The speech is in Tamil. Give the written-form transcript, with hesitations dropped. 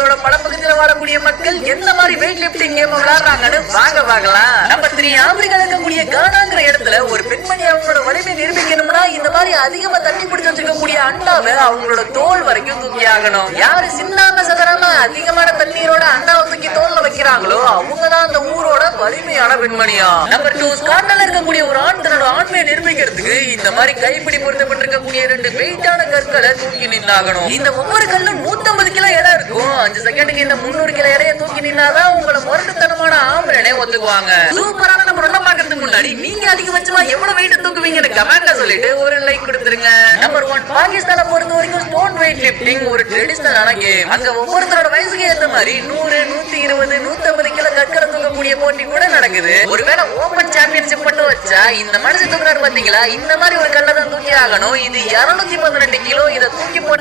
உலகத்தோட பல பகுதியில் வாழக்கூடிய மக்கள் எந்த மாதிரி வெயிட் லிப்டிங் கேம் விளையாடுறாங்கன்னு வாங்க பார்க்கலாம். நம்பர் 3, ஆப்பிரிக்கால இருக்கக்கூடிய கானாங்கிற இடத்துல ஒரு பெண்மணி அவங்களோட வலிமை நிரூபிக்கணும்னா இந்த மாதிரி அதிகமா தண்ணி பிடிச்சு வச்சிருக்கக்கூடிய அண்டாவை அவங்களோட தோல் வரைக்கும் தூக்கி ஆகணும். யாரு சின்னாம சதராம அதிகமான தண்ணீரோட அண்டாவை தூக்கி தோல்ல வைக்கிறாங்களோ அவங்கதான் அந்த ஊரோட வலிமையான பெண்மணியா. நம்பர் 2, ஸ்காட்லாந்துல இருக்கக்கூடிய ஒரு ஆண் தன்னோட ஆண்மையை நிரூபிக்கிறதுக்கு இந்த மாதிரி கைப்பிடி பொருத்தப்பட்டிருக்கக்கூடிய 2 வெயிட்டான கற்களை தூக்கி நின்னாகணும். இந்த ஒவ்வொரு கல்லும் 150 கிலோ எடை இருக்கும். 5 செகண்டுக்கு இந்த 300 கிலோ எடையை தூக்கி நின்னாதான் உங்களை முரட்டுத்தனமான ஆம்பளனே ஒத்துக்குவாங்க. சூப்பரான நம்ம ரெண்டா பாக்கிறதுக்கு முன்னாடி நீங்க அதிகபட்சமா எவ்வளவு வெயிட் தூக்குவீங்கன்னு கமெண்ட்ல சொல்லிட்டு ஒரு லைக் கொடுத்துருங்க. நம்பர் 1, பாகிஸ்தானை பொறுத்த வரைக்கும் ஸ்டோன் வெயிட் லிப்டிங் ஒரு ட்ரெடிஷனலான கேம். அங்க ஒவ்வொருத்தரோட வயசுக்கு ஏற்ற மாதிரி 100, 120, 150 கிலோ கற்களை தூக்கக்கூடிய போட்டி கூட நடக்குது. ஒருவேளை ஓபன் சாம்பியன்ஷிப் பண்ண வச்சா இந்த மனுஷன் தூக்குறாரு பாத்தீங்களா, இந்த மாதிரி ஒரு கல்லை தான் தூக்கி ஆகணும். இது 218 கிலோ. இதை தூக்கி போட்ட